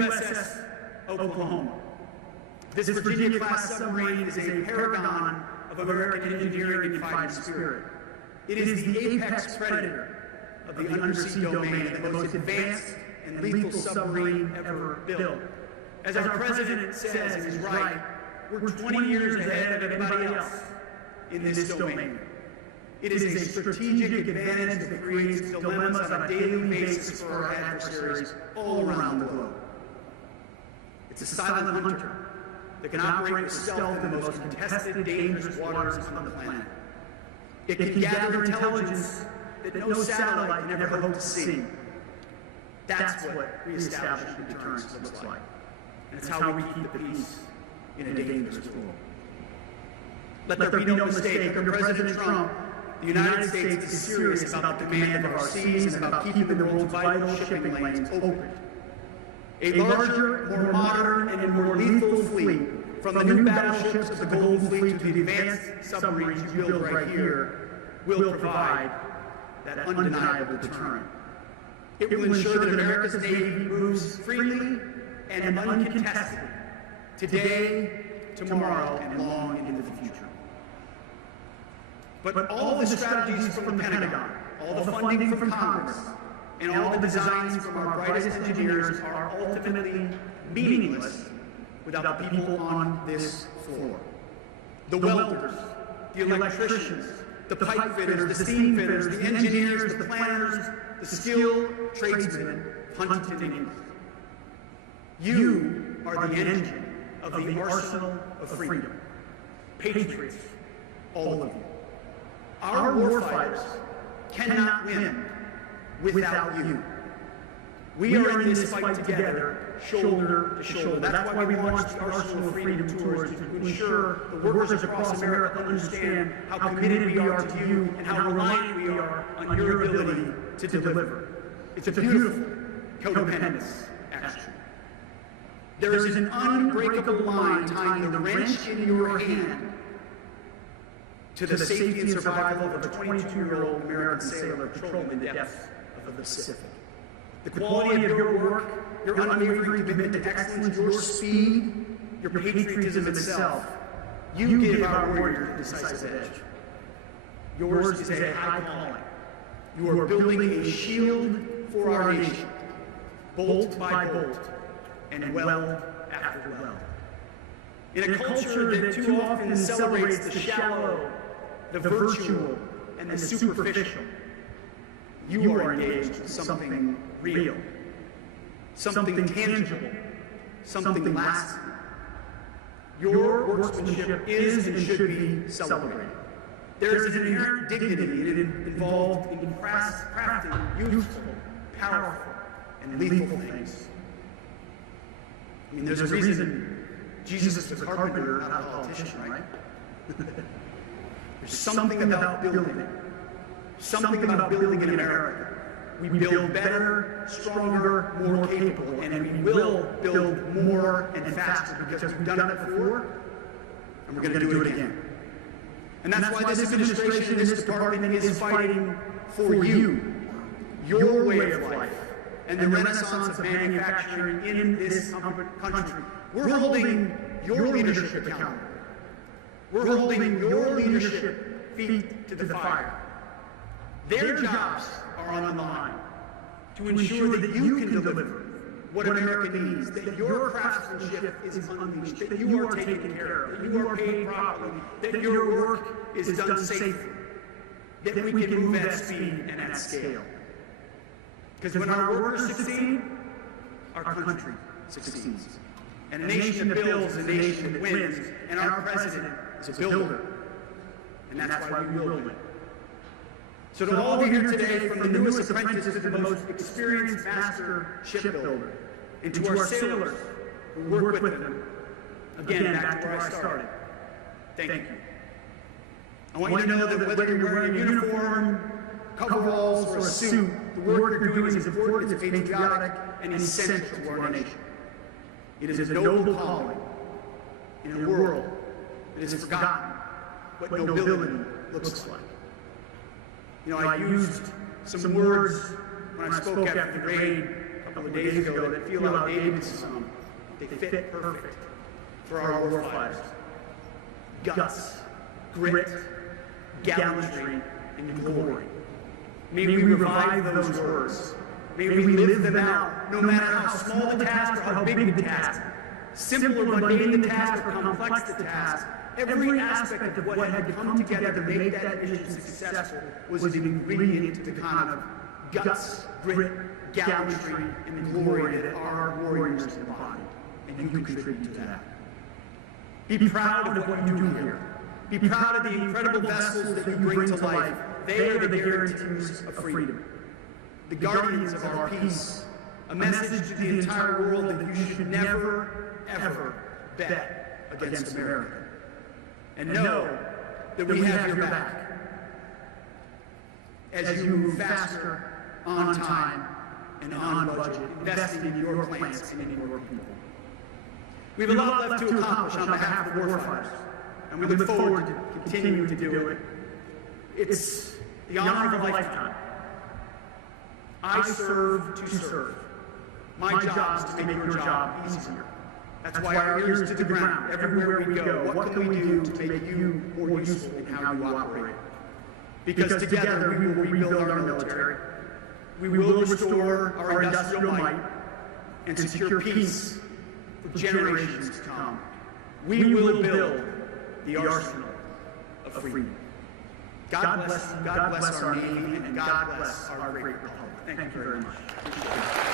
USS Oklahoma. This Virginia-class submarine is a paragon of American engineering and fighting spirit. It is the apex predator of the undersea domain and the most advanced and lethal submarine ever built. As our president says, and he's right, we're 20 years ahead of anybody else in this domain. It is a strategic advantage that creates dilemmas on a daily basis for our adversaries all around the globe. It's a silent hunter that can operate with stealth in the most contested, dangerous waters on the planet. It can gather intelligence that no satellite can ever hope to see. That's what reestablishing deterrence looks like. And it's how we keep the peace in a dangerous world. Let there be no mistake, under President Trump, the United States is serious about the command of our seas and about keeping the world's vital shipping lanes open. A larger, more modern, and more lethal fleet, from the new battleships of the Golden Fleet to the advanced submarines you build right here, will provide that undeniable deterrent. It will ensure that America's Navy moves freely and uncontested, today, tomorrow, and long into the future. But all the strategies from the Pentagon, all the funding from Congress, and all the designs from our brightest engineers are ultimately meaningless without the people on this floor. The welders, the electricians, the pipe fitters, the steam fitters, the engineers, the planners, the skilled tradesmen of Huntington, England. You are the engine of the arsenal of freedom. Patriots, all of you. Our warfighters cannot win without you. We are in this fight together, shoulder to shoulder. That's why we launched the Arsenal of Freedom Tours, to ensure the workers across America understand how committed we are to you and how reliant we are on your ability to deliver. It's a beautiful codependence action. There is an unbreakable line tying the wrench in your hand to the safety and survival of a 22-year-old American sailor patrolling the depths of the Pacific. The quality of your work, your unwavering commitment to excellence, your speed, your patriotism itself, you give our warrior the decisive edge. Yours is a high calling. You are building a shield for our nation, bolt by bolt, and weld after weld. In a culture that too often celebrates the shallow, the virtual, and the superficial, you are engaged in something real, something tangible, something lasting. Your workmanship is and should be celebrated. There is an inherent dignity involved in crafting useful, powerful, and lethal things. I mean, there's a reason Jesus was a carpenter, not a politician, right? There's something about building. Something about building in America. We build better, stronger, more capable, and we will build more and faster because we've done it before, and we're going to do it again. And that's why this administration and this department is fighting for you, your way of life, and the renaissance of manufacturing in this country. We're holding your leadership accountable. We're holding your leadership feet to the fire. Their jobs are on the line to ensure that you can deliver what America needs, that your craftsmanship is unleashed, that you are taken care of, that you are paid properly, that your work is done safely, that we can move at speed and at scale. Because when our workers succeed, our country succeeds. And a nation that builds is a nation that wins, and our president is a builder. And that's why we will win. So to all of you here today, from the newest apprentice to the most experienced master shipbuilder, and to our sailors who work with them, again, back to where I started, thank you. I want you to know that whether you're wearing a uniform, coveralls, or a suit, the work you're doing is important, it's patriotic, and essential to our nation. It is a noble calling in a world that has forgotten what nobility looks like. You know, I used some words when I spoke after the raid couple of days ago that feel outdated to some. They fit perfect for our warfighters. Guts, grit, gallantry, and glory. May we revive those words. May we live them out, no matter how small the task or how big the task, simple or mundane the task or complex the task. Every aspect of what had to come together to make that mission successful was an ingredient to the kind of guts, grit, gallantry, and glory that our warriors embody. And you contribute to that. Be proud of what you do here. Be proud of the incredible vessels that you bring to life. They are the guarantees of freedom. The guardians of our peace. A message to the entire world that you should never, ever bet against America. And know that we have your back as you move faster, on time, and on budget, investing in your plants and in your people. We have a lot left to accomplish on behalf of the warfighters, and we look forward to continuing to do it. It's the honor of a lifetime. I serve to serve. My job is to make your job easier. That's why our ears to the ground everywhere we go. What can we do to make you more useful in how you operate? Because together we will rebuild our military. We will restore our industrial might and secure peace for generations to come. We will build the arsenal of freedom. God bless our Navy, and God bless our great republic. Thank you very much.